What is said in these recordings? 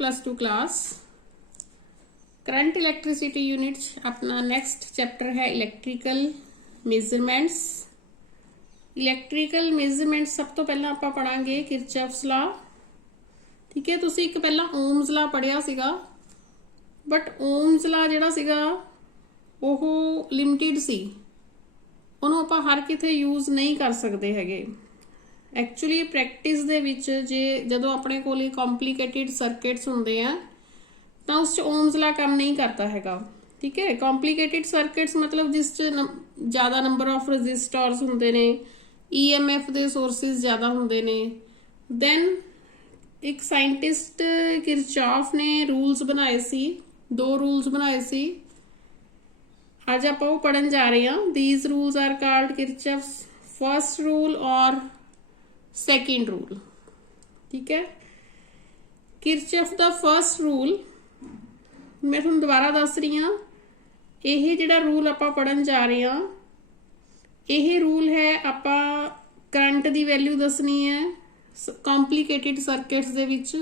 +2 class current electricity unit अपना next chapter है electrical measurements. Electrical measurement सब तो पहला आपां पढ़ांगे किरचॉफ्स लॉ। ठीक है, तुसीं एक पहला ओम्स लॉ पढ़िया सीगा, बट ओम्स लॉ जिहड़ा सीगा ओह लिमिटेड सी, ਉਹਨੂੰ ਆਪਾਂ हर किते यूज नहीं कर सकते हैगे। एक्चुअली प्रैक्टिस दे विच जे जदों अपने कोल कॉम्प्लीकेटेड सर्किट्स हुंदे आ तां उस च ओम्स ला काम नहीं करता हैगा। ठीक है, कॉम्प्लीकेटेड सर्किट्स मतलब जिस च ज़्यादा नंबर ऑफ रजिस्टर्स हुंदे ने, EMF दे सोर्सिस ज़्यादा हुंदे ने। दैन एक साइंटिस्ट किरचॉफ ने रूल्स बनाए सी, 2 रूल्स बनाए सी। आज आप पढ़न जा रहे हैं। These rules are called Kirchhoff's first rule और सेकंड रूल। ठीक है, किरचॉफ दा फर्स्ट रूल मैं तुहानूं दोबारा दस रही हाँ। यह जिहड़ा रूल आपां पढ़न जा रहे हैं, यह रूल है आपां करंट दी वैल्यू दसनी है कॉम्प्लीकेटेड सर्किट्स दे विच।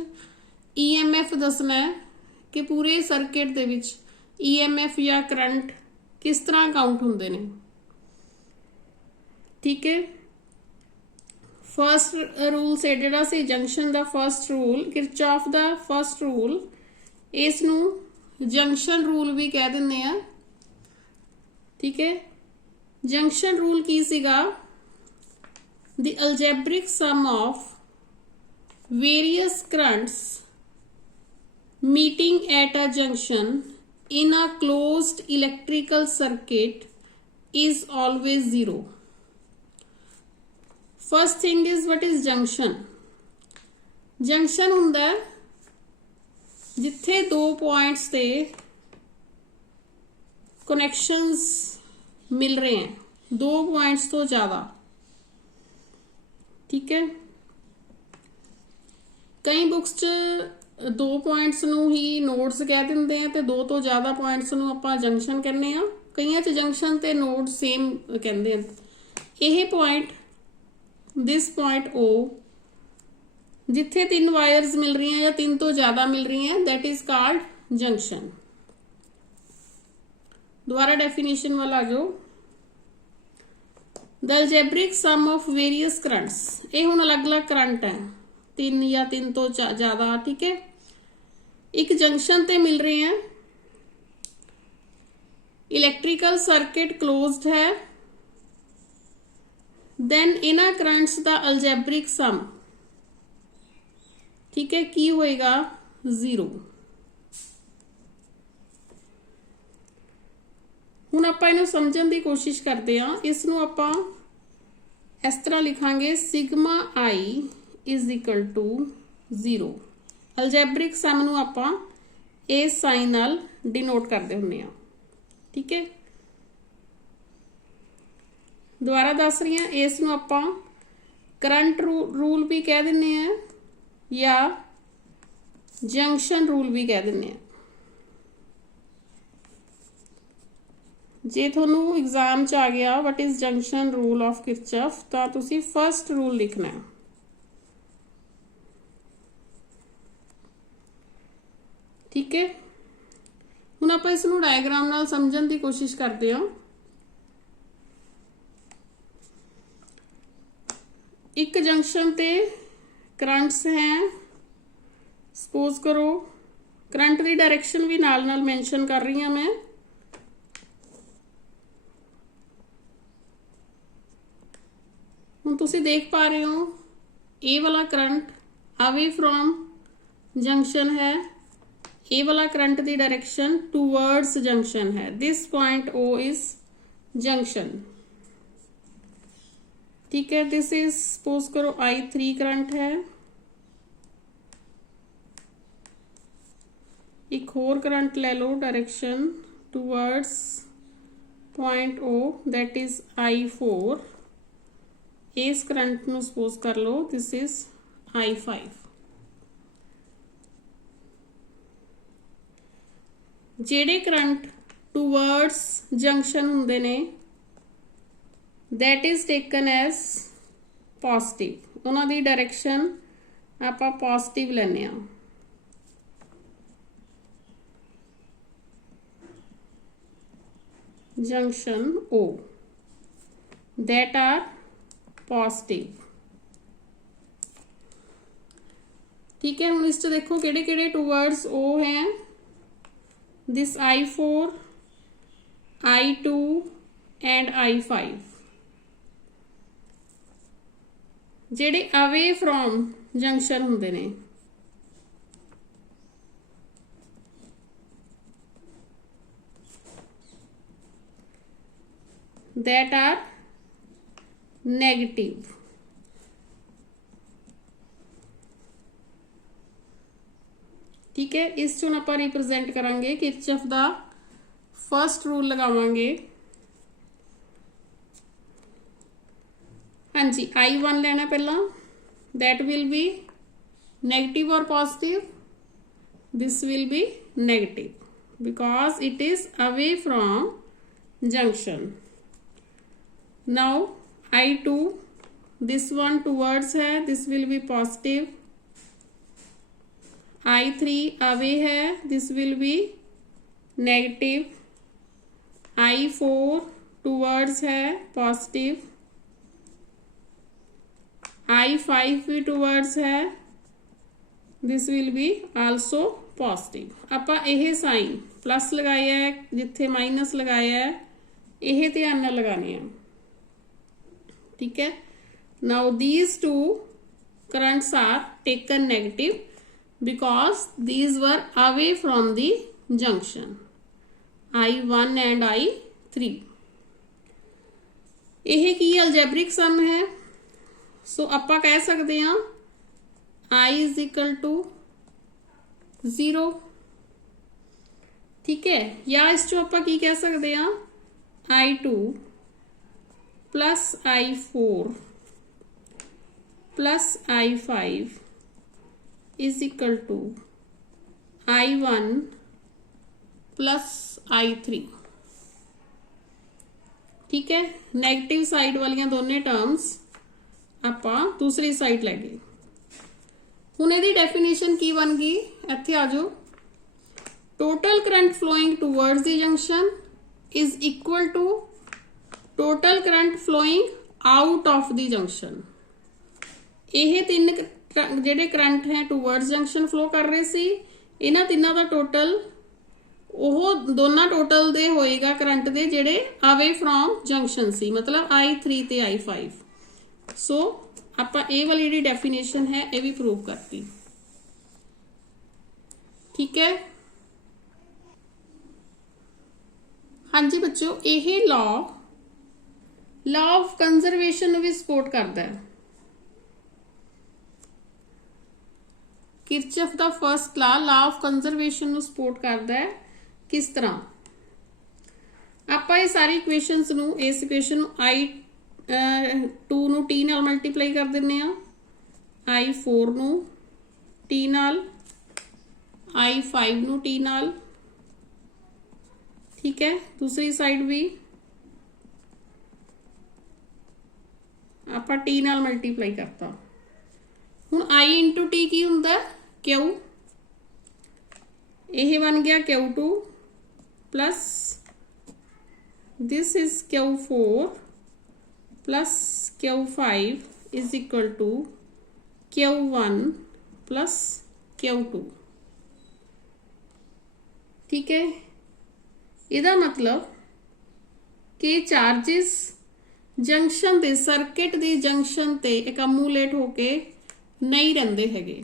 EMF दसना है कि पूरे सर्किट दे विच EMF या करंट किस तरह काउंट होंदे ने। ठीक है, फर्स्ट रूल से जिहड़ा सी जंक्शन दा फर्स्ट रूल, किरचॉफ दा फर्स्ट रूल, इस नूं जंक्शन रूल भी कह दिंदे आ। ठीक है, जंक्शन रूल की सीगा? The algebraic sum of various currents meeting at a junction in a closed electrical circuit is always 0. First thing is, what is junction? Junction ਹੁੰਦਾ है जिथे 2 पॉइंट्स ते कनेक्शंस मिल रहे हैं, 2 पॉइंट्स तो ज़्यादा। ठीक है, कई बुक्स च 2 पॉइंट्स नूं ही नोड्स कह दिंदे हैं ते 2 तो ज़्यादा पॉइंट्स नूं आपां जंक्शन कहने आ। कईयां च जंक्शन ते नोड सेम कहंदे हैं। यह पॉइंट, दिस पॉइंट O, जिथे 3 वायर्स मिल रही हैं या 3 तो ज़्यादा मिल रही हैं, दैट इज कॉल्ड जंक्शन। दोबारा डेफिनेशन वाला आ जाओ। The algebraic sum of various currents, ये हुण अलग अलग करंट है, 3 या 3 तो ज़्यादा। ठीक है, एक जंक्शन ते मिल रहे हैं, इलैक्ट्रिकल सर्किट क्लोज्ड है, देन इन्हां करंट्स दा अलजेब्रिक सम, ठीक है, की होएगा 0। हुण आपां इहनूं समझण दी कोशिश करते हैं। इसनूं आपां इस तरह लिखांगे, sigma I is equal to 0। Algebraic sum नूं आपां इस साइन नाल डिनोट करते हुंदे आ। ठीक है, दोबारा दस रही हैं, इस नूं आपां करंट रूल भी कह दिंदे हैं या जंक्शन रूल भी कह दिंदे हैं। जे तुहानूं एग्जाम च आ गया what is junction rule of Kirchhoff, तां तुसीं फर्स्ट रूल लिखना है। ठीक है, हुण आपां इसनूं डायग्राम नाल समझण दी कोशिश करते हैं। एक जंक्शन ते करंट्स हैं, सपोज करो करंट की डायरेक्शन भी नाल नाल मैंशन कर रही हूं मैं। हुण तुसीं देख पा रहे हो, ए वाला करंट अवे फ्रॉम जंक्शन है, ए वाला करंट की डायरेक्शन टूवर्ड्स जंक्शन है। This point O is junction. ठीक है, दिस इज सपोज करो I3 करंट है, एक होर करंट ले लो direction towards point O, that is I4। इस करंट नूं सपोज कर लो दिस इज I5। जेड़े करंट टूवर्ड्स जंक्शन हुंदे ने, that is taken as positive. उन्हां दी डायरेक्शन आपां पॉजिटिव लैने आ। junction O that are positive। ठीक है, हम इस च देखो केड़े केड़े टू वर्ड्स O हैं, this I4, I2 and I5 ਜਿਹੜੇ ਅਵੇ ਫਰੋਮ ਜੰਕਸ਼ਨ ਹੁੰਦੇ ਨੇ। that are negative। ठीक है, इस चुन आप रिप्रेजेंट करांगे किरचॉफ दा फर्स्ट रूल लगावांगे। हाँ जी, I1 लेना पहला, दैट विल बी नेगेटिव और positive, this will be negative because it is away from junction. Now I2, this one towards है, this will be positive. I3 away है, this will be negative. I4 towards है, positive. I5 भी towards है, this will be also positive. आप यह sign plus लगाया है, जिथे माइनस लगाया है, यह ध्यान नाल लगाने हैं। ठीक है, now these two currents are taken negative because these were away from the junction I1 and I3। यह की अलजैब्रिक सम है, सो आप कह सकते हैं I इज इक्वल टू 0। ठीक है, या इस चो आप की कह सकते हैं I2 plus I4 plus I5 is equal to I1 plus I3। ठीक है, नेगेटिव साइड वाली दोनों टर्म्स आप दूसरी साइड लै गए। हुण इहदी डेफिनेशन की बन गई, इत्थे आ जाओ, total current flowing towards the junction is equal to total current flowing out of the junction. यह तीन जिहड़े करंट है टूवर्ड्स जंक्शन फ्लो कर रहे सी, इन्हां तिन्हां दा टोटल ओह दोनों टोटल दे होएगा करंट दे जिहड़े अवे फ्रॉम जंक्शन सी, मतलब I3 ते I5। सो आप ये वाली जी डेफिनेशन है ये भी प्रूव करती। ठीक है, हाँ जी बच्चों, यह लॉ ऑफ कंजरवेशन भी सपोर्ट करता है। किरचॉफ दा first law of conservation support करता है। किस तरह आप ये सारी इक्वेशनस नू, इस इक्वेशन I2 नू T नाल मल्टीप्लाई कर देने, I4 नू T नाल, I5 नू T नाल। ठीक है, दूसरी साइड भी आप T नाल मल्टीप्लाई करता। हुण I इंटू T की हुंदा, Q, यह बन गया Q2 plus this is Q4 plus Q5 is equal to Q1 plus Q2। ठीक है, इहदा मतलब कि चार्जिस जंक्शन दे सर्किट दी जंक्शन ते एकमूलेट होके नहीं रहिंदे हैगे।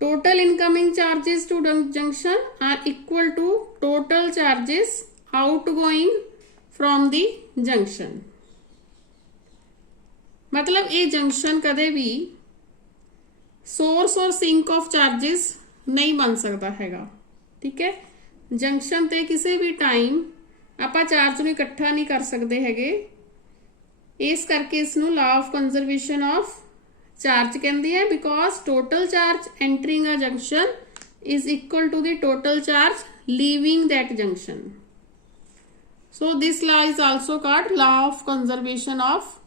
Total incoming charges to junction are equal to total charges outgoing from the junction. मतलब ये जंक्शन कदे भी सोर्स और सिंक ऑफ चार्जेस नहीं बन सकता हैगा। ठीक है, जंक्शन ते किसी भी टाइम आप चार्ज नूं इकट्ठा नहीं कर सकते हैगे, इस करके इसनूं law of conservation of charge कहते हैं, because total charge entering a junction is equal to the total charge leaving that junction. So this law is also called law of conservation of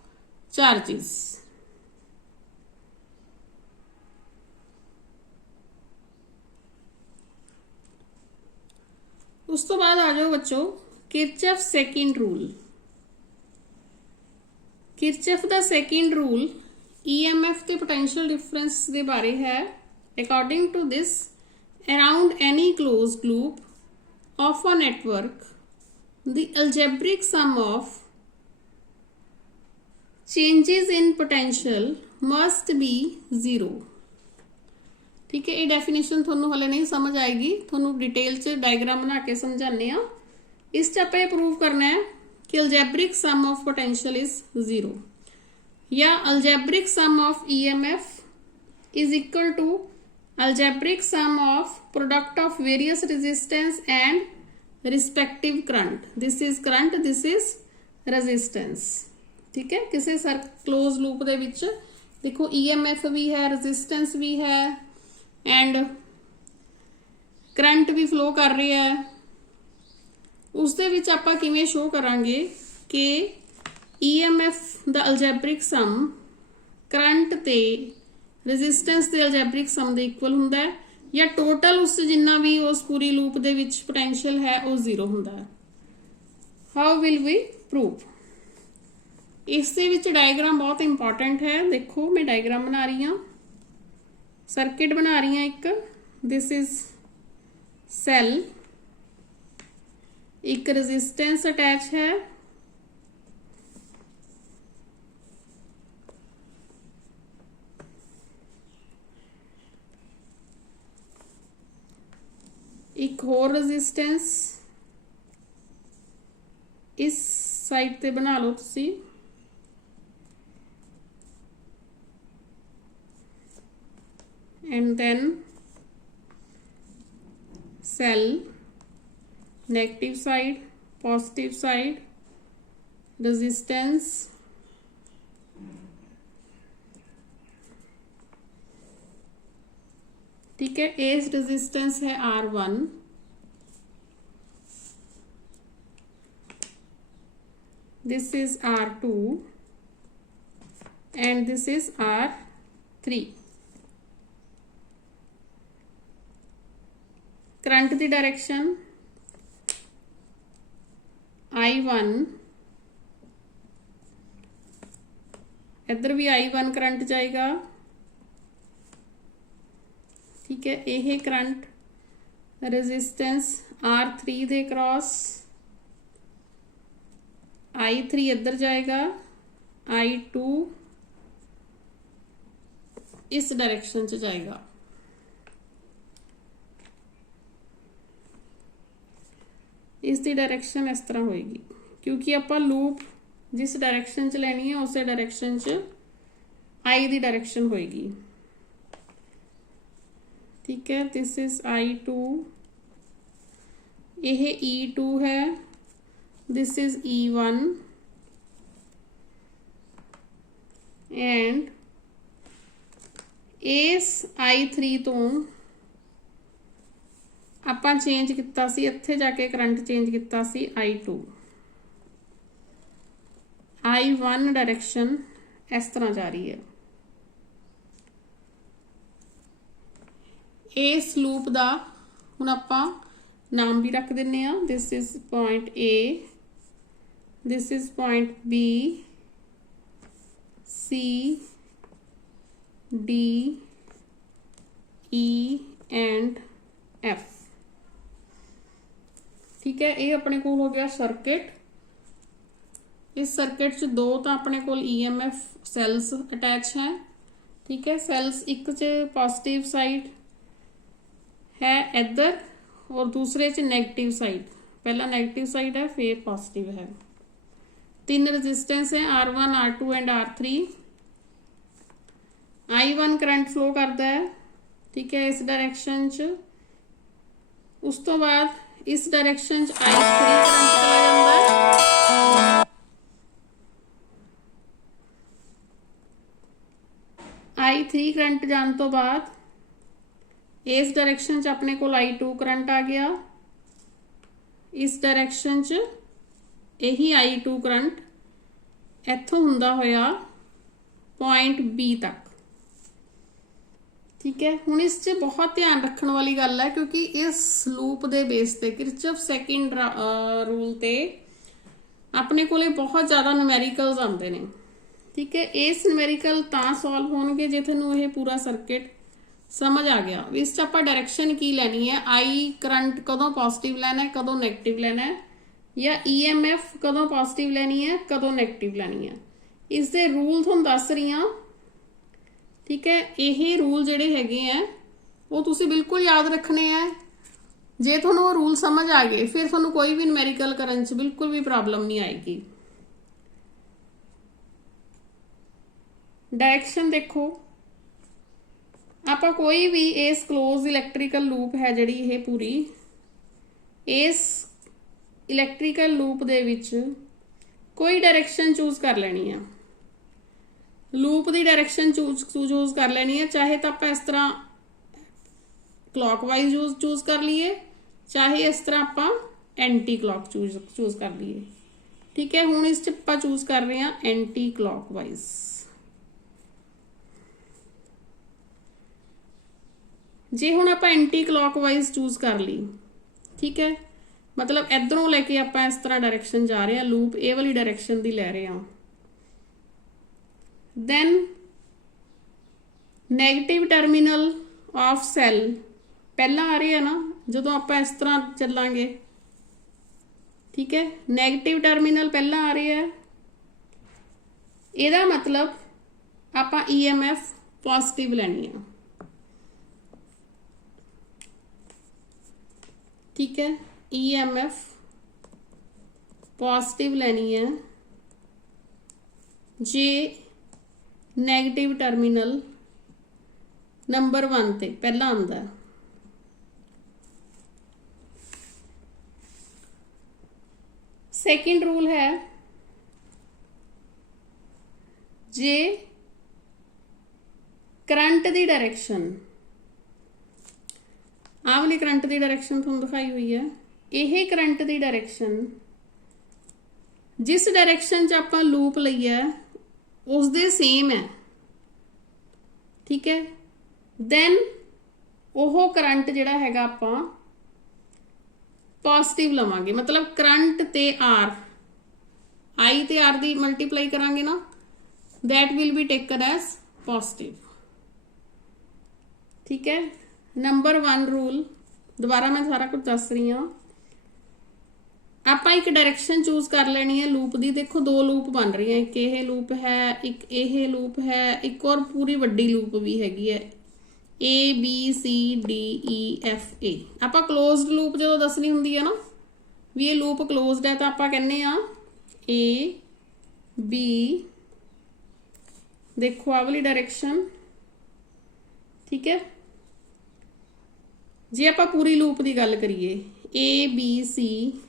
charges. उस तो बाद आ जाओ बच्चों Kirchhoff second rule. Kirchhoff दा second rule EMF ते potential difference दे बारे है। According to this around any closed loop of a network the algebraic sum of changes in potential must be 0। ठीक है, ये डेफिनेशन थोनों हले नहीं समझ आएगी, थोनों डिटेल च डायग्राम बना के समझाने आ। इस च आपां प्रूव करना है कि algebraic sum of potential is 0 या algebraic sum of EMF is equal to algebraic sum of product of various resistance and respective current. This is current, this is resistance. ठीक है, किसी सर क्लोज लूप दे विच देखो ईएमएफ भी है, रेजिस्टेंस भी है एंड करंट भी फ्लो कर रहा है। उस दे विच आपां किवें शो करांगे कि ईएमएफ दा अलजेब्रिक सम करंट ते रेजिस्टेंस दे अलजेब्रिक सम दे इक्वल हुंदा है या टोटल उस जिन्ना भी उस पूरी लूप दे विच पोटेंशियल है वो 0 हुंदा है। How will we prove? इस दे विच डायग्राम बहुत इंपॉर्टेंट है। देखो मैं डायग्राम बना रही हूं, सर्किट बना रही हूं एक। दिस इज सैल, एक रेजिस्टेंस अटैच है, एक होर रेजिस्टेंस इस साइड ते बना लो तुसी। And then cell, negative side, positive side, resistance, ठीक है। एज रेजिस्टेंस है R1, this is R2 and this is R3। Current दी डायरेक्शन I1, इधर भी I1 करंट जाएगा। ठीक है, यह current resistance R3 they cross I3 इधर जाएगा, I2 इस डायरेक्शन च जाएगा। इसकी डायरेक्शन इस तरह होएगी क्योंकि आप लूप जिस डायरेक्शन च लेनी है उस डायरेक्शन च आई दी डायरेक्शन होएगी। ठीक है, दिस इज I2, यह E2 है, दिस इज E1 एंड इस I3 तो ਆਪਾਂ चेंज किया सी, इत्थे जाके करंट चेंज किया सी I2। I1 डायरेक्शन इस तरह जा रही है। इस लूप का हुण आपां नाम भी रख दिन्ने आ। This is point A, this is point B, C, D, E and F। ठीक है, ये अपने को हो गया सर्किट। इस सर्किट च दो तो अपने को ईएमएफ सैल्स अटैच हैं। ठीक है, सैल्स एक च पॉजिटिव साइड है इधर और दूसरे च नेगेटिव साइड। पहला नेगेटिव साइड है फिर पॉजिटिव है। 3 रेजिस्टेंस है R1, R2 and R3। I1 current flow करता है। ठीक है, इस डायरेक्शन च। उस तो बाद इस डायरेक्शन च I3 करंट चला जाता है। I3 करंट जाने तो बाद इस डायरेक्शन च अपने को I2 करंट आ गया। इस डायरेक्शन च यही I2 करंट इत्थों हुंदा होया पॉइंट B तक। ठीक है। हुण इस च बहुत ध्यान रखने वाली गल है क्योंकि इस लूप दे बेस ते किरचॉफ सेकंड रूल ते अपने कोले बहुत ज़्यादा न्यूमेरिकल्स आते हैं। ठीक है, इस न्यूमेरिकल तां सॉल्व होणगे जे तुहानूं ये पूरा सर्किट समझ आ गया। इस च आपां डायरैक्शन की लैनी है, आई करंट कदों पॉजिटिव लैना है कदों नैगेटिव लैना है, या EMF कदों पॉजिटिव लैनी है कदों नैगेटिव लैनी है। इस दे रूल तुहानूं दस रही हाँ। ठीक है, यही रूल जिहड़े हैगे हैं वो तुसीं बिल्कुल याद रखने हैं। जे तुहानूं वो रूल समझ आ गए फिर तुहानूं कोई भी न्यूमेरिकल करन च बिल्कुल भी प्रॉब्लम नहीं आएगी। डायरेक्शन देखो, आपां कोई भी इस क्लोज इलैक्ट्रिकल लूप है जिहड़ी ये पूरी, इस इलैक्ट्रिकल लूप दे विच कोई डायरेक्शन चूज कर लेनी है। लूप की डायरेक्शन चूज कर लेनी है, चाहे तो आप इस तरह क्लॉकवाइज चूज कर लीए, चाहे इस तरह आप एंटी क्लॉक चूज कर लीए। ठीक है, हुण इस आप चूज कर रहे हैं एंटी क्लॉकवाइज। जे हुण आप एंटी क्लॉकवाइज चूज कर ली, ठीक है, मतलब इधरों लेके आप इस तरह डायरेक्शन जा रहे हैं, लूप ए वाली डायरेक्शन की लै रहे हैं। then negative terminal of cell पहला आ रही है ना, जो आप इस तरह चलांगे। ठीक है, नेगेटिव टर्मिनल पहला आ रही है, ਇਹਦਾ मतलब आप EMF पॉजिटिव लैनी है। ठीक है, EMF पॉजिटिव लैनी है जे नैगेटिव टर्मिनल नंबर 1 ते पहला आंदा है। सेकंड रूल है जे करंट दी डायरेक्शन, आ वाली करंट दी डायरेक्शन तुहानूं दिखाई हुई है, यह करंट दी डायरेक्शन जिस डायरेक्शन च आपां लूप लई है उस दे सेम है। ठीक है, दैन वो करंट जिहड़ा हैगा आपां पॉजिटिव लवांगे, मतलब करंट ते आर, आई ते आर दी मल्टीप्लाई करांगे ना, that will be taken as positive. ठीक है, नंबर 1 रूल दोबारा मैं सारा कुछ दस रही हाँ। आप एक डायरेक्शन चूज कर लेनी है लूप दी। देखो दो लूप बन रही है, एक ये लूप है, एक ये लूप है, एक और पूरी वड्डी लूप भी हैगी है, ABCDEFA। आप क्लोज्ड लूप जो दसनी हुंदी है ना भी ये लूप क्लोज्ड है, तो आप कहने AB, देखो आ वाली डायरेक्शन। ठीक है, जे आप पूरी लूप की गल करिए ABCDEFA,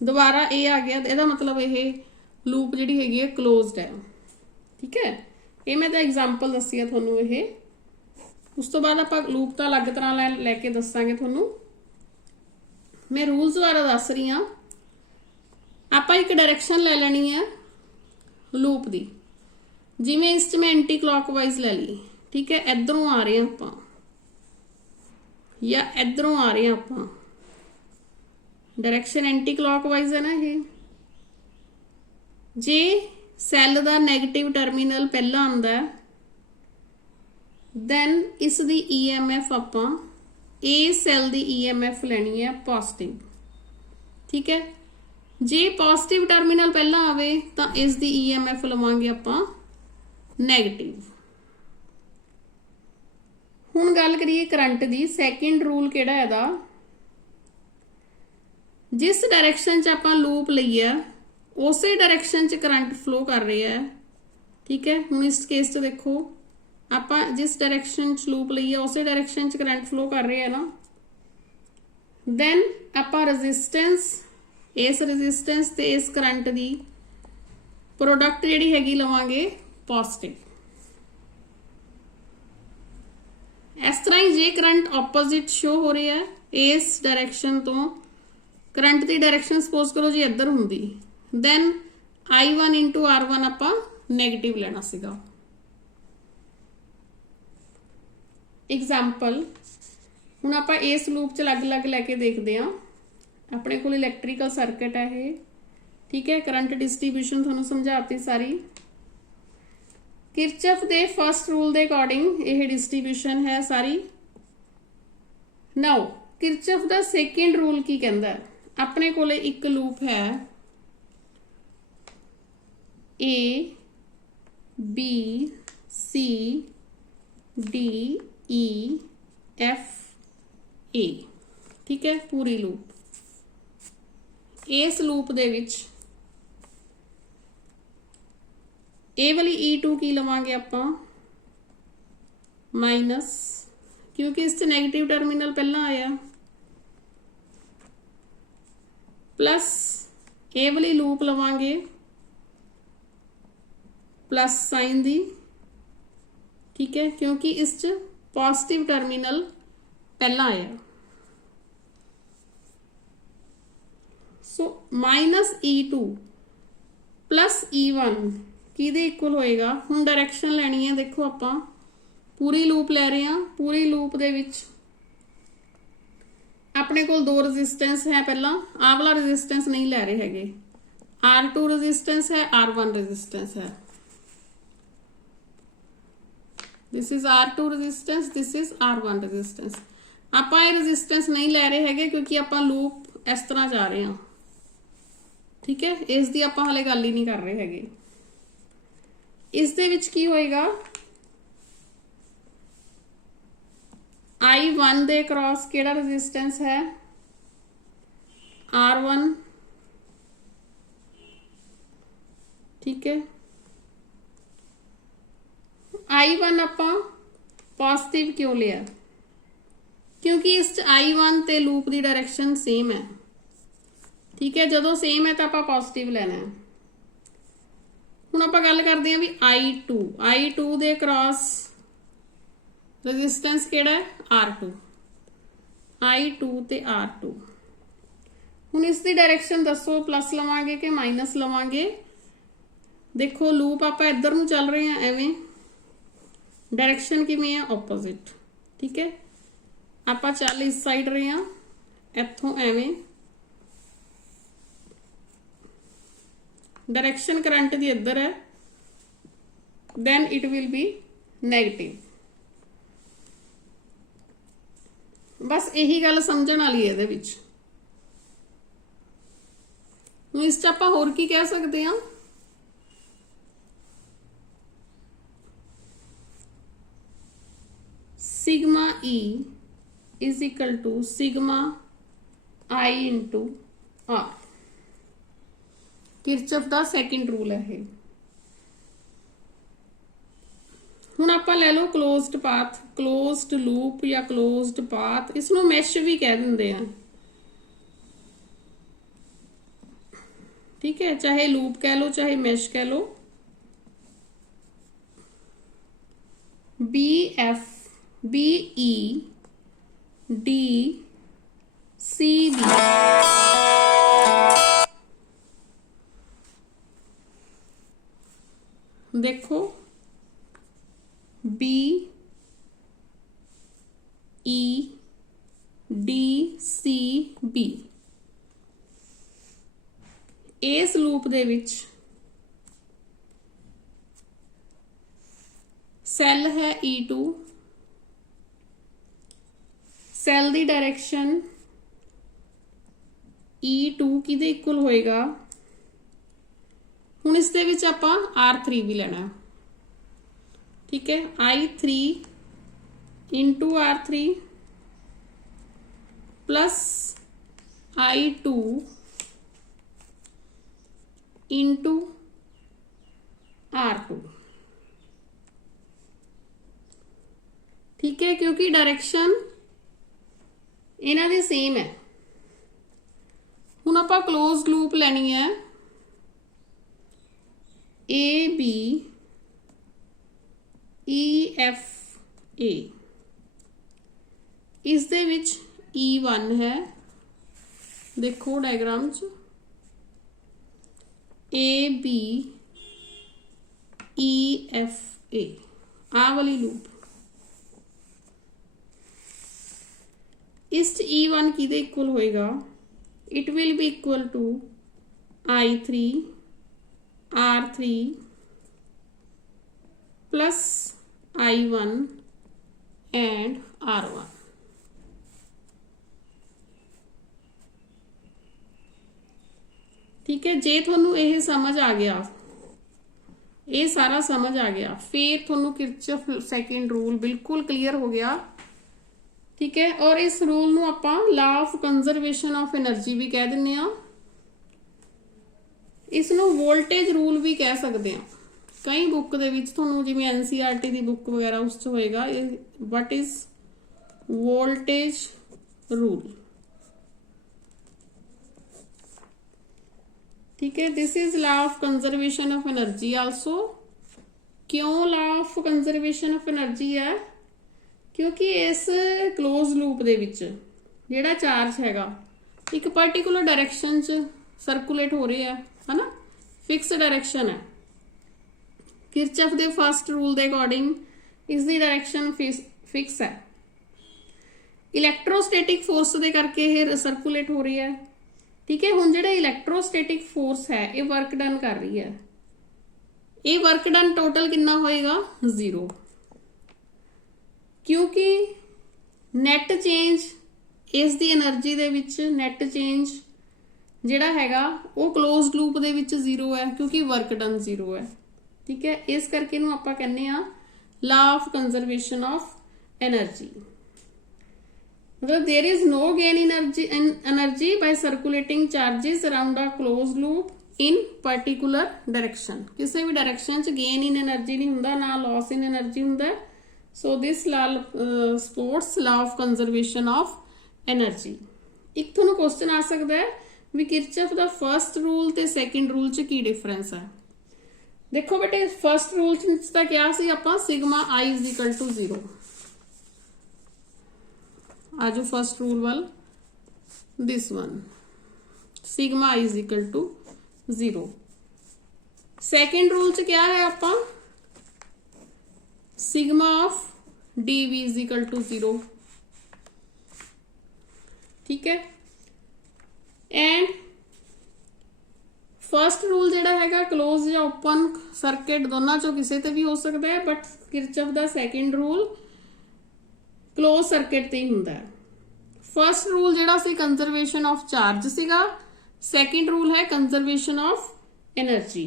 दोबारा ए आ गया, ਇਹਦਾ मतलब ਇਹ लूप ਜਿਹੜੀ ਹੈਗੀ ਹੈ क्लोज्ड है। ठीक है, ये मैं तो एग्जाम्पल दसी है ਤੁਹਾਨੂੰ ਇਹ। उस तो बाद आप लूप तो अलग तरह लैके दसांगे ਤੁਹਾਨੂੰ। मैं रूल्स द्वारा दस रही हाँ। आप एक डायरेक्शन ले लेनी है लूप की, जिमें इस मैं एंटी क्लॉकवाइज ले ली। ठीक है, इधरों आ रहे हैं आप या इधरों आ रहे हैं आप, डायरेक्शन एंटी क्लॉकवाइज है ना ये। जे सैल का नैगेटिव टर्मिनल पहला आंदा है, दैन इसकी EMF आप ए सैल की EMF लेनी है पॉजिटिव। ठीक है, जे पॉजिटिव टर्मिनल पहला आवे तो इसकी EMF लवांगे आप नैगेटिव। हुण गल करिए करंट की, सैकेंड रूल किहड़ा है दा, जिस डायरेक्शन च आपां लूप लई है उस डायरेक्शन च करंट फ्लो कर रही है। ठीक है, हुण इस केस च देखो आपां जिस डायरेक्शन च लूप लई है उस डायरेक्शन च करंट फ्लो कर रहे हैं ना, दैन आपां रेजिस्टेंस, इस रेजिस्टेंस ते इस करंट की प्रोडक्ट जिहड़ी हैगी लवांगे पॉजिटिव। इस तरह ही जे करंट ऑपोजिट शो हो रही है इस डायरेक्शन तो, करंट की डायरेक्शन सपोज करो जी इधर होंगी, दैन I1 इंटू R1 ਆਪਾਂ ਨੈਗੇਟਿਵ ਲੈਣਾ ਸੀਗਾ। एग्जाम्पल ਹੁਣ ਆਪਾਂ ਇਸ ਲੂਪ 'ਚ ਅਲੱਗ-ਅਲੱਗ ਲੈ ਕੇ ਦੇਖਦੇ ਹਾਂ। ਆਪਣੇ ਕੋਲ ਇਲੈਕਟ੍ਰੀਕਲ ਸਰਕਟ ਹੈ ਇਹ, ਠੀਕ ਹੈ। ਕਰੰਟ ਡਿਸਟ੍ਰੀਬਿਊਸ਼ਨ ਤੁਹਾਨੂੰ ਸਮਝਾਤੀ ਸਾਰੀ। ਕਿਰਚਫ ਦੇ ਫਸਟ ਰੂਲ ਦੇ ਅਕੋਰਡਿੰਗ ਇਹ ਡਿਸਟ੍ਰੀਬਿਊਸ਼ਨ ਹੈ ਸਾਰੀ। ਨਾਓ ਕਿਰਚਫ ਦਾ ਸੈਕੰਡ ਰੂਲ ਕੀ ਕਹਿੰਦਾ? ਆਪਣੇ ਕੋਲੇ ਇੱਕ ਲੂਪ ਹੈ A B C D E F A, ठीक है, पूरी लूप। इस लूप दे विच ए वाली E2 की लवांगे आपां माइनस, क्योंकि इस नेगेटिव टर्मिनल पहला आया, प्लस ए वाली लूप लवांगे प्लस साइन दी, ठीक है, क्योंकि इस पॉजिटिव टर्मिनल पहला आया। So minus E2 plus E1 किहदे इक्वल होएगा? हुण डायरैक्शन लैनी है, देखो आपां पूरी लूप लै रहे हैं। पूरी लूप दे विच अपने कोल दो रजिस्टेंस है, पहला आह वाला रजिस्टेंस नहीं लै रहे हैगे, R2 रजिस्टेंस है, R1 रजिस्टेंस है। This is R2 resistance, this is R1 resistance. आपां ये रजिस्टेंस नहीं लै रहे हैगे क्योंकि आपां लूप इस तरह जा रहे हैं, ठीक है। इस दी आपां हाले गल ही नहीं कर रहे हैगे। इस दे विच की होएगा? I1 दे क्रॉस केड़ा रजिस्टेंस है? R1, ठीक है। I1 आपां पॉजिटिव क्यों लिया? क्योंकि इस I1 ते लूप दी डायरैक्शन सेम है, ठीक है। जदों सेम है तो आपां पॉजिटिव लेना है। हुण आपां गल करदे हां भी I2 दे क्रॉस रजिस्टेंस केड़ा है? R2, I2 ते R2। हुण इस दी डायरैक्शन दसो, प्लस लवांगे कि माइनस लवांगे? देखो लूप आपां इधर नूं चल रहे हैं, एवें डायरैक्शन किवें है? ओपोजिट, ठीक है। आपां चल इस साइड रहे हैं, इत्थों एवें डायरैक्शन करंट दी इधर है, then it will be negative। बस यही गल समझण वाली है इहदे विच। हुण इस च आपां होर की कह सकते हैं? Sigma E is equal to sigma I into R। Kirchhoff दा सैकेंड रूल है। हुण आपां लै लो क्लोज्ड पाथ, क्लोज्ड लूप या क्लोज्ड पाथ, इसनूं मैश भी कह दिंदे हैं, ठीक है। चाहे लूप कह लो चाहे मैश कह लो। BE DCB देखो, BEDCB इस लूप दे विच सैल है E2, सैल दी डायरैक्शन E2 किहदे इक्वल होएगा? हुण इस दे विच आपां R3 भी लेना, ठीक है। I3 into R3 plus I2 into R2, ठीक है, क्योंकि डायरैक्शन इन्हां दी सेम है। हुण आपां क्लोज्ड लूप लैनी है ABEFA। इस दे विच E1 है, देखो डायग्राम च AB EFA, आ वाली लूप। इस E1 किहदे इक्वल होएगा? It will be equal to I3 R3 plus I1 and R1। ठीक है, जे थोनू ये समझ आ गया, ये सारा समझ आ गया, फिर थोनू किरचॉफ सेकंड रूल बिल्कुल क्लीयर हो गया। ठीक है, और इस रूल नू आपां law of conservation of energy भी कह दिंने आ, इसनू वोल्टेज रूल भी कह सकते हैं। कई बुक दे विच थोनू जिवें एनसीईआरटी दी बुक वगैरह उस च होएगा व्हाट इज वोल्टेज रूल। ठीक है, this is law of conservation of energy also. क्यों law of conservation of energy है? क्योंकि इस क्लोज लूप दे विच जिहड़ा चार्ज हैगा एक पर्टिकुलर डायरेक्शन च सर्कुलेट हो रहा है ना, फिक्स डायरेक्शन है। किरचॉफ दे फर्स्ट रूल दे अकॉर्डिंग इसकी डायरेक्शन फिक्स है। इलैक्ट्रोस्टैटिक फोर्स दे करके ये सर्कुलेट हो रही है। ठीक है, हुण जिहड़ा इलैक्ट्रोस्टैटिक फोर्स है ये वर्क डन कर रही है, ये वर्क डन टोटल कितना होएगा? 0, क्योंकि नैट चेंज इस दी एनर्जी दे विच नैट चेंज जिहड़ा हैगा वो क्लोज लूप दे विच 0 है, क्योंकि वर्क डन 0 है। ठीक है, इस करके नूं आपां कहने आ law of conservation of energy. मतलब there is no gain energy by circulating charges around a close loop in particular direction. किसी भी डायरेक्शन च गेन इन एनर्जी नहीं हुंदा, ना लॉस इन एनर्जी हुंदा। सो this law supports law of conservation of energy. एक थोनू question आ सकता है भी किरचॉफ दा फर्स्ट रूल ते सेकंड रूल च की डिफरेंस है। देखो बेटे, फर्स्ट रूल च क्या सी आपां sigma I is equal to 0। आजो फर्स्ट रूल वाल, this one sigma I is equal to 0। Second rule च क्या है आपां sigma of dV is equal to 0। ठीक है, एंड फर्स्ट रूल जिहड़ा हैगा क्लोज या ओपन सर्किट दोनों चों किसी ते भी हो सकता है, बट किरचॉफ दा सेकंड रूल क्लोज सर्किट ते ही हुंदा है। फर्स्ट रूल जिहड़ा सी कंजरवेशन ऑफ चार्ज सीगा, सेकंड रूल है conservation of energy.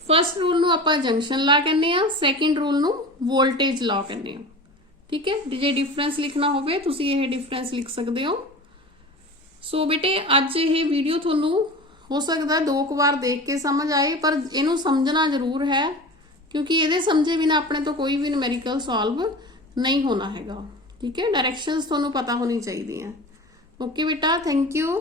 First rule नूं आपां जंक्शन लॉ कहने आ, सेकंड रूल नूं वोल्टेज लॉ कहने आ। ठीक है, जे डिफरेंस लिखना होवे तुसीं ये डिफरेंस लिख सकते हो। सो बेटे अज ये वीडियो थोनू हो सकता है 2 बार देख के समझ आए, पर इनू समझना जरूर है, क्योंकि ये समझे बिना अपने तो कोई भी न्यूमेरिकल सॉल्व नहीं होना हैगा। ठीक है, डायरेक्शंस थोनू पता होनी चाहिए। ओके बेटा, थैंक यू।